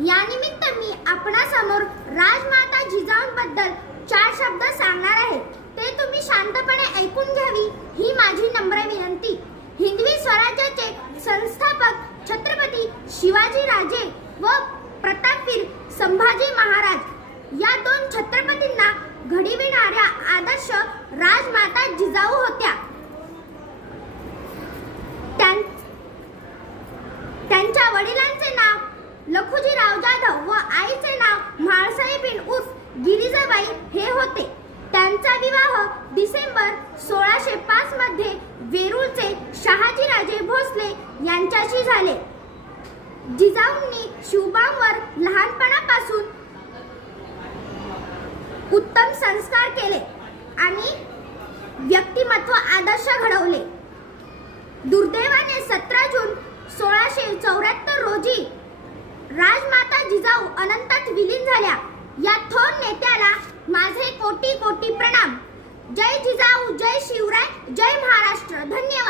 यानिमित्त मी आपणासमोर राजमाता जिजाऊंबद्दल 4 शब्द सांगणार आहे. ते तुम्ही शांतपणे ऐकून घ्यावी ही माझी नम्र विनंती. हिंदवी स्वराज्याचे संस्थापक छत्रपती शिवाजीराजे व प्रतापवीर संभाजी महाराज या 2 छत्रपतींना घडविणाऱ्या आदर्श राजमाता जिजाऊ होत्या. त्यांच्या वडिलांचे नाव लखुजीराव जाधव व आईचे नाव म्हाळसाहेबीन उर्फ गिरिजाबाई हे होते. त्यांचा विवाह डिसेंबर 1605 मध्ये वेरूळचे शहाजीराजे भोसले यांच्याशी झाले. जिजाऊंनी शिवबांवर लहानपणापासून उत्तम संस्कार केले आणि व्यक्तिमत्व आदर्श घडवले. दुर्दैवाने 17 जून 1674 रोजी राजमाता जिजाऊ अनंतात विलीन झाल्या. या थोर नेत्याला माझे कोटी कोटी प्रणाम. जय जिजाऊ, जय शिवराय, जय महाराष्ट्र. धन्यवाद.